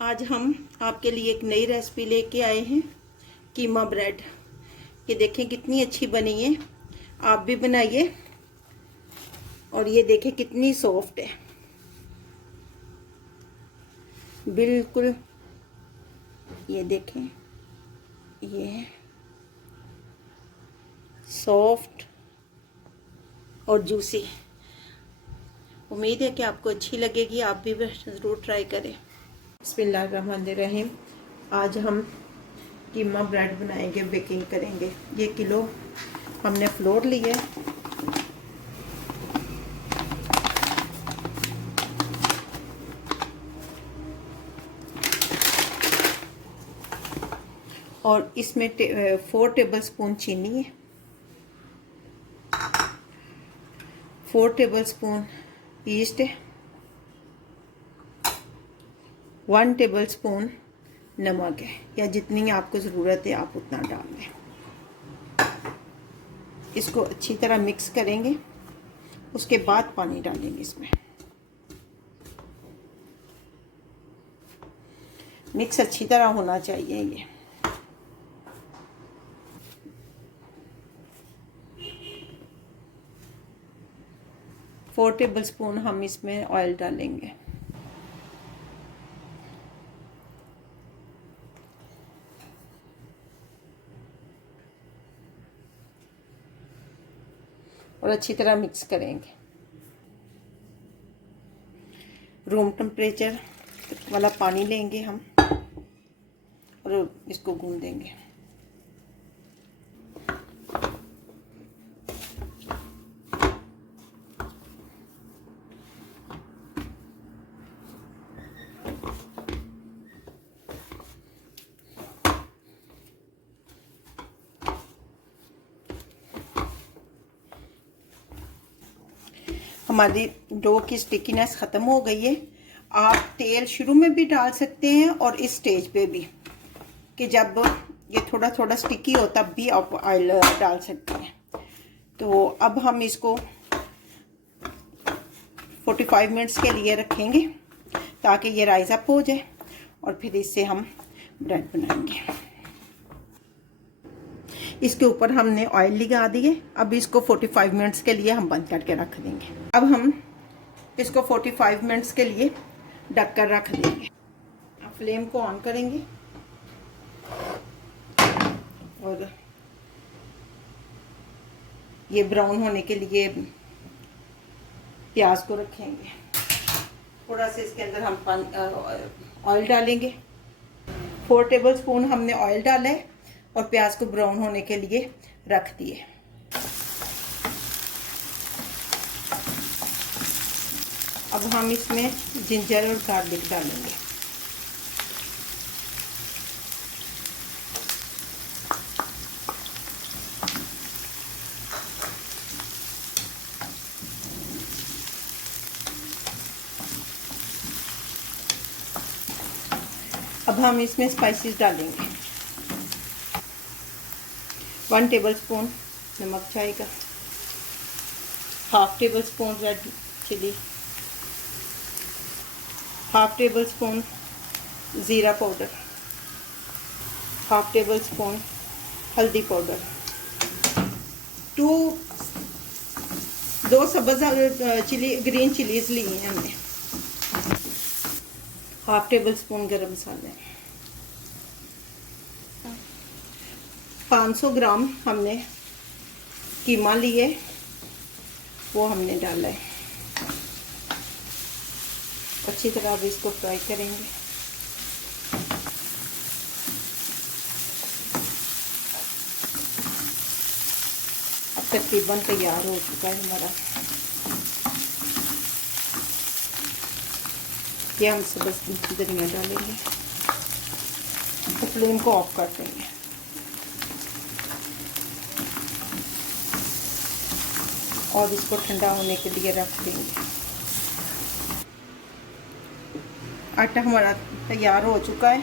आज हम आपके लिए एक नई रेसिपी लेके आए हैं, कीमा ब्रेड। ये देखें कितनी अच्छी बनी है, आप भी बनाइए। और ये देखें कितनी सॉफ्ट है, बिल्कुल। ये देखें, ये सॉफ्ट और जूसी। उम्मीद है कि आपको अच्छी लगेगी, आप भी ज़रूर ट्राई करें। बिस्मिल्लाहिर्रहमानिर्रहीम। आज हम कीमा ब्रेड बनाएंगे, बेकिंग करेंगे। ये किलो हमने फ्लोर लिया है, और इसमें 4 टेबल स्पून चीनी है, 4 टेबल स्पून ईस्ट है, 1 टेबल स्पून नमक है, या जितनी आपको ज़रूरत है आप उतना डाल लें। इसको अच्छी तरह मिक्स करेंगे, उसके बाद पानी डालेंगे इसमें। मिक्स अच्छी तरह होना चाहिए। ये 4 टेबल स्पून हम इसमें ऑयल डालेंगे। और अच्छी तरह मिक्स करेंगे। रूम टेम्परेचर वाला पानी लेंगे हम और इसको गूंदेंगे। हमारी डो की स्टिकीनेस ख़त्म हो गई है। आप तेल शुरू में भी डाल सकते हैं और इस स्टेज पे भी, कि जब ये थोड़ा थोड़ा स्टिकी हो तब भी आप ऑयल डाल सकते हैं। तो अब हम इसको 45 मिनट्स के लिए रखेंगे ताकि ये राइज अप हो जाए, और फिर इससे हम ब्रेड बनाएंगे। इसके ऊपर हमने ऑयल लगा दिए। अब इसको 45 मिनट्स के लिए हम बंद करके रख देंगे। अब हम इसको 45 मिनट्स के लिए ढक कर रख देंगे। फ्लेम को ऑन करेंगे और ये ब्राउन होने के लिए प्याज को रखेंगे। थोड़ा सा इसके अंदर हम ऑयल डालेंगे। 4 टेबल स्पून हमने ऑयल डाला है और प्याज को ब्राउन होने के लिए रख दिए। अब हम इसमें जिंजर और गार्लिक डालेंगे। अब हम इसमें स्पाइसेस डालेंगे। 1 टेबल स्पून नमक चाय का, 1/2 tablespoon red chilli, 1/2 tablespoon ज़ीरा पाउडर, 1/2 टेबल स्पून हल्दी पाउडर, 2 सब्ज़ चिली ग्रीन चिलीज ली हैं हमने, 1/2 टेबल स्पून गरम मसाला, 500 ग्राम हमने कीमा लिए, वो हमने डाला है। अच्छी तरह अब इसको फ्राई करेंगे। अब तकरीबन तैयार हो चुका है हमारा। ये हम सब्ज़ धनिया डालेंगे तो फ्लेम को ऑफ कर देंगे। और इसको ठंडा होने के लिए रख देंगे। आटा हमारा तैयार हो चुका है।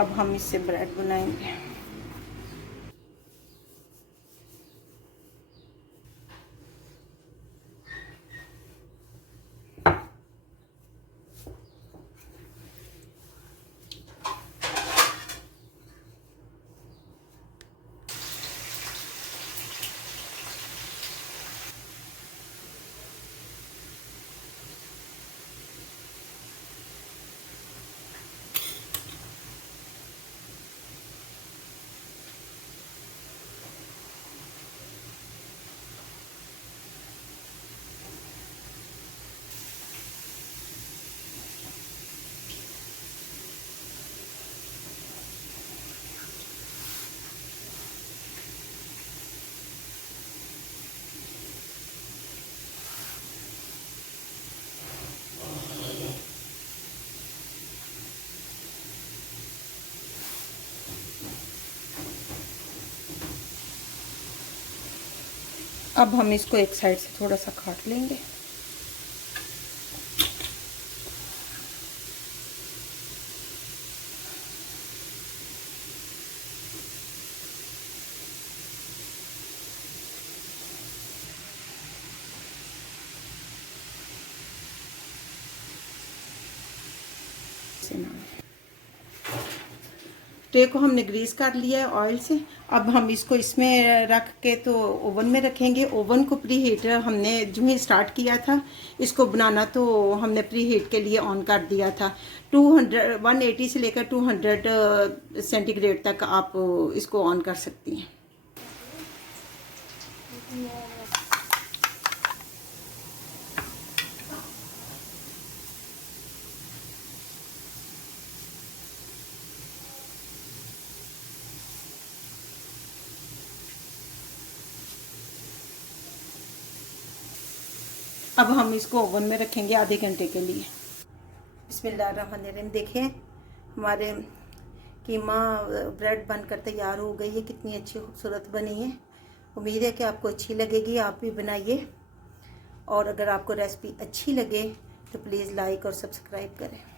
अब हम इससे ब्रेड बनाएंगे। अब हम इसको एक साइड से थोड़ा सा काट लेंगे। ट्रे को हमने ग्रीस कर लिया है ऑयल से। अब हम इसको इसमें रख के तो ओवन में रखेंगे। ओवन को प्री हीट हमने जो ही स्टार्ट किया था इसको बनाना, तो हमने प्री हीट के लिए ऑन कर दिया था। 180 से लेकर 200 सेंटीग्रेड तक आप इसको ऑन कर सकती हैं। अब हम इसको ओवन में रखेंगे आधे घंटे के लिए। बिस्मिल्लाहिर्रहमानिर्रहीम। देखिए हमारे कीमा ब्रेड बनकर तैयार हो गई है। कितनी अच्छी खूबसूरत बनी है। उम्मीद है कि आपको अच्छी लगेगी, आप भी बनाइए। और अगर आपको रेसिपी अच्छी लगे तो प्लीज़ लाइक और सब्सक्राइब करें।